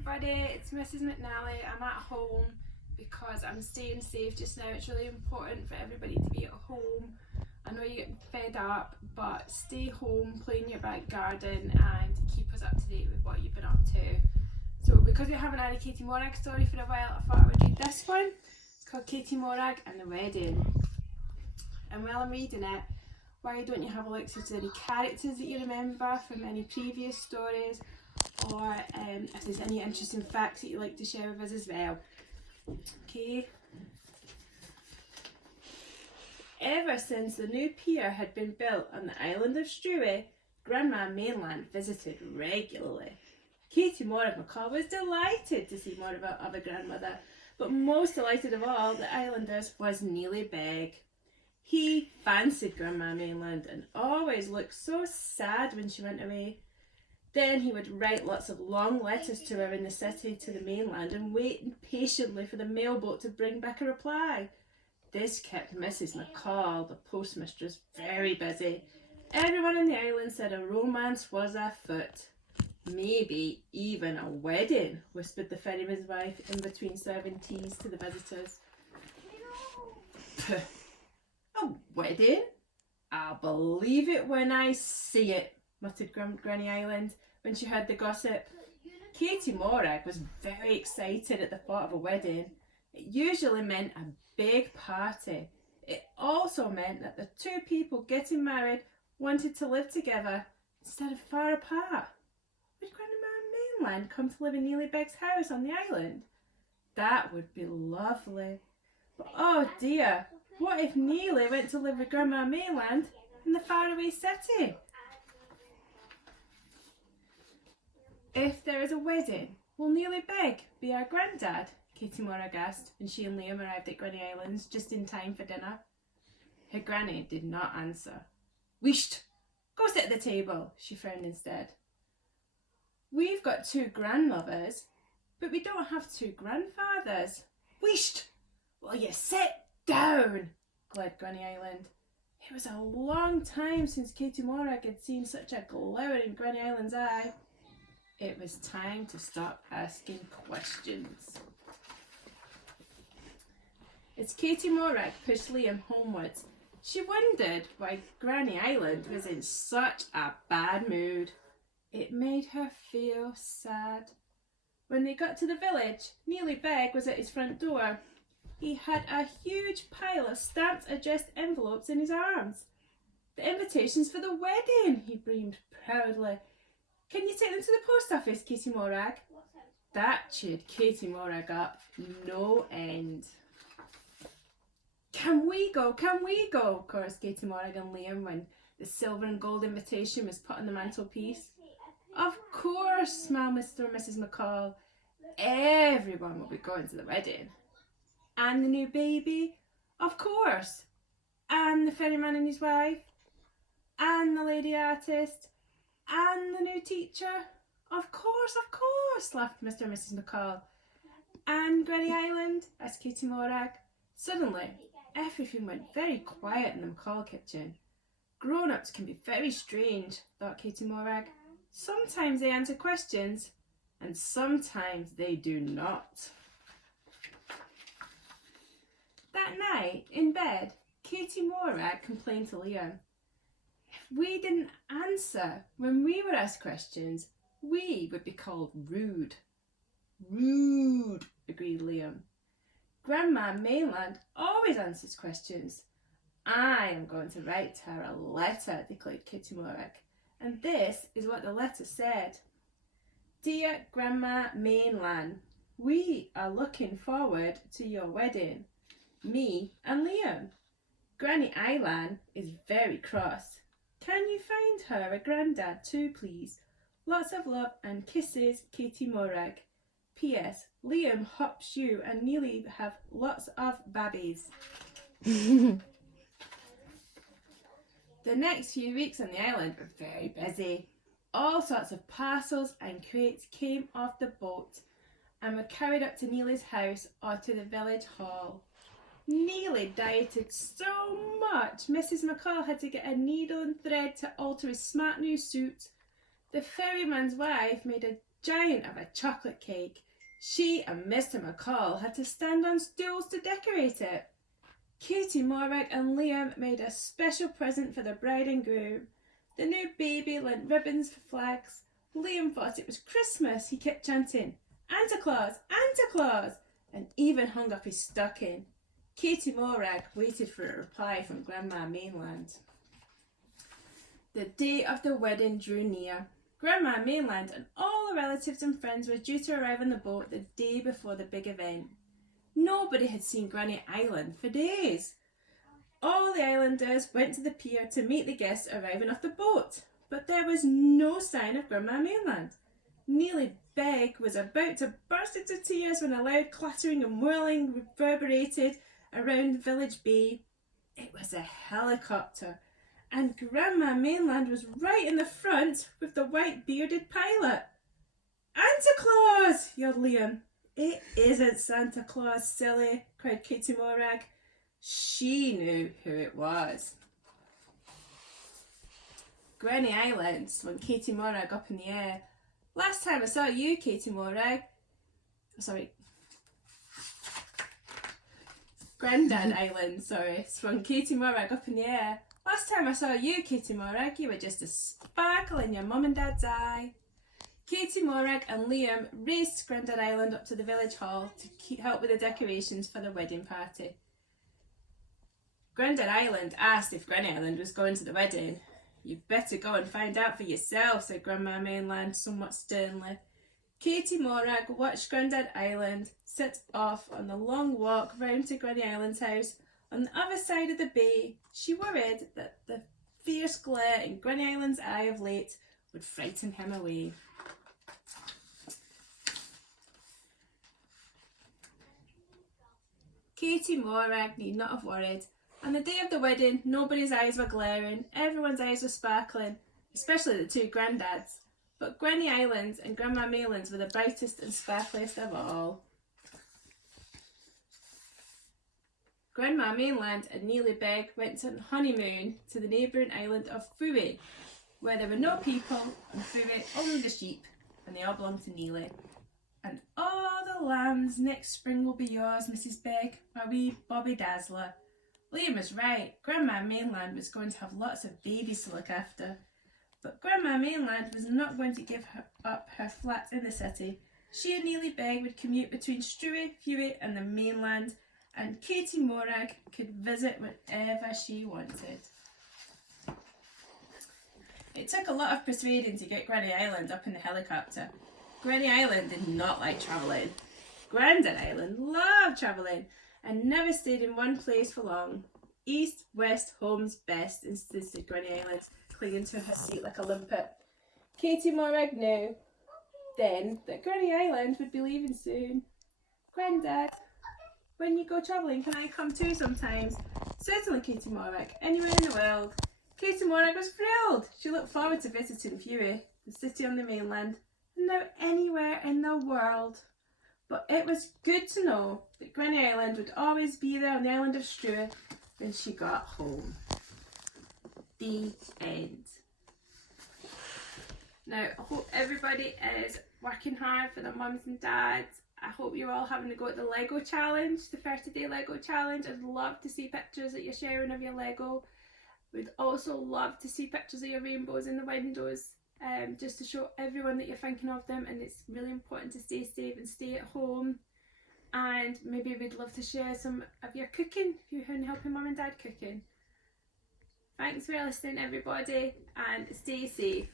everybody, it's Mrs. McNally. I'm at home because I'm staying safe just now. It's really important for everybody to be at home. I know you get fed up, but stay home, play in your back garden and keep us up to date with what you've been up to. So because we haven't had a Katie Morag story for a while, I thought I would read this one. It's called Katie Morag and the Wedding. And while I'm reading it, why don't you have a look to any characters that you remember from any previous stories, or if there's any interesting facts that you'd like to share with us as well. Okay. Ever since the new pier had been built on the island of Struwe, Grandma Mainland visited regularly. Katie Morag McCall was delighted to see more of her other grandmother, but most delighted of all, the islanders, was Neely Begg. He fancied Grandma Mainland and always looked so sad when she went away. Then he would write lots of long letters to her in the city to the mainland and wait impatiently for the mailboat to bring back a reply. This kept Mrs. McCall, the postmistress, very busy. Everyone on the island said a romance was afoot. Maybe even a wedding, whispered the ferryman's wife in between serving teas to the visitors. A wedding? I'll believe it when I see it, muttered Granny Island when she heard the gossip. Katie Morag was very excited at the thought of a wedding. It usually meant a big party. It also meant that the two people getting married wanted to live together instead of far apart. Would Grandma Mainland come to live in Neely Begg's house on the island? That would be lovely. But oh dear, what if Neely went to live with Grandma Mainland in the faraway city? If there is a wedding, will Neely Begg be our granddad? Katie Morag asked when she and Liam arrived at Granny Islands just in time for dinner. Her granny did not answer. Wheesht! Go sit at the table, she frowned instead. We've got two grandmothers, but we don't have two grandfathers. Wheesht! Well, you sit down, glared Granny Island. It was a long time since Katie Morag had seen such a glower in Granny Island's eye. It was time to stop asking questions. As Katie Morag pushed Liam homewards, she wondered why Granny Island was in such a bad mood. It made her feel sad. When they got to the village, Neely Begg was at his front door. He had a huge pile of stamped addressed envelopes in his arms. The invitations for the wedding, he breamed proudly. Can you take them to the post office, Katie Morag? That cheered Katie Morag up no end. Can we go, chorused Katie Morag and Liam when the silver and gold invitation was put on the mantelpiece. Of course, smiled Mr. and Mrs. McCall. Everyone will be going to the wedding. And the new baby? Of course. And the ferryman and his wife? And the lady artist? And the new teacher? Of course, laughed Mr. and Mrs. McCall. And Granny Island? Asked Katie Morag. Suddenly, everything went very quiet in the McCall kitchen. Grown-ups can be very strange, thought Katie Morag. Sometimes they answer questions, and sometimes they do not. That night, in bed, Katie Morag complained to Liam. If we didn't answer when we were asked questions, we would be called rude. Rude, agreed Liam. Grandma Mainland always answers questions. I am going to write her a letter, declared Katie Morag. And this is what the letter said. Dear Grandma Mainland, we are looking forward to your wedding. Me and Liam. Granny Island is very cross. Can you find her a granddad too, please? Lots of love and kisses, Katie Morag. P.S. Liam hopes you and Neely have lots of babies. The next few weeks on the island were very busy. All sorts of parcels and crates came off the boat and were carried up to Neely's house or to the village hall. Neely dieted so much, Mrs. McCall had to get a needle and thread to alter his smart new suit. The ferryman's wife made a giant of a chocolate cake. She and Mr. McCall had to stand on stools to decorate it. Katie, Morag and Liam made a special present for the bride and groom. The new baby lent ribbons for flags. Liam thought it was Christmas. He kept chanting, "Santa Claus, Santa Claus," and even hung up his stocking. Katie Morag waited for a reply from Grandma Mainland. The day of the wedding drew near. Grandma Mainland and all the relatives and friends were due to arrive on the boat the day before the big event. Nobody had seen Granny Island for days. All the islanders went to the pier to meet the guests arriving off the boat, but there was no sign of Grandma Mainland. Nearly Beg was about to burst into tears when a loud clattering and whirling reverberated around the village bay. It was a helicopter, and Grandma Mainland was right in the front with the white bearded pilot. "Santa Claus!" yelled Liam. "It isn't Santa Claus, silly," cried Katie Morag. She knew who it was. Granny Island swung Katie Morag up in the air. "Last time I saw you, Katie Morag..." Grandad Island, swung Katie Morag up in the air. "Last time I saw you, Katie Morag, you were just a sparkle in your mum and dad's eye." Katie Morag and Liam raced Grandad Island up to the village hall to help with the decorations for the wedding party. Grandad Island asked if Granny Island was going to the wedding. "You'd better go and find out for yourself," said Grandma Mainland somewhat sternly. Katie Morag watched Grandad Island set off on the long walk round to Granny Island's house on the other side of the bay. She worried that the fierce glare in Granny Island's eye of late would frighten him away. Katie Morag need not have worried. On the day of the wedding, nobody's eyes were glaring, everyone's eyes were sparkling, especially the two granddads. But Granny Island and Grandma Mainland's were the brightest and sparkliest of all. Grandma Mainland and Neely Beg went on honeymoon to the neighbouring island of Fui, where there were no people, and Fui only the sheep, and they all belonged to Neely. "And all the lambs next spring will be yours, Mrs. Beg, my wee Bobby Dazzler." Liam was right. Grandma Mainland was going to have lots of babies to look after. But Grandma Mainland was not going to give up her flat in the city. She and Neely Beg would commute between Struy, Fui and the mainland, and Katie Morag could visit whenever she wanted. It took a lot of persuading to get Granny Island up in the helicopter. Granny Island did not like travelling. Grandad Island loved travelling and never stayed in one place for long. "East, west, home's best," insisted Granny Island, clinging to her seat like a limpet. Katie Morag knew then that Granny Island would be leaving soon. "Grandad, when you go travelling, can I come too sometimes?" "Certainly, Katie Morag, anywhere in the world." Katie Morag was thrilled. She looked forward to visiting Fui, the city on the mainland, and now anywhere in the world. But it was good to know that Granny Island would always be there on the island of Struy when she got home. The end. Now, I hope everybody is working hard for their mums and dads. I hope you're all having to go at the Lego challenge, the 30-day Lego challenge. I'd love to see pictures that you're sharing of your Lego. We'd also love to see pictures of your rainbows in the windows, just to show everyone that you're thinking of them, and it's really important to stay safe and stay at home. And maybe we'd love to share some of your cooking, if you're helping mum and dad cooking. Thanks for listening, everybody, and stay safe.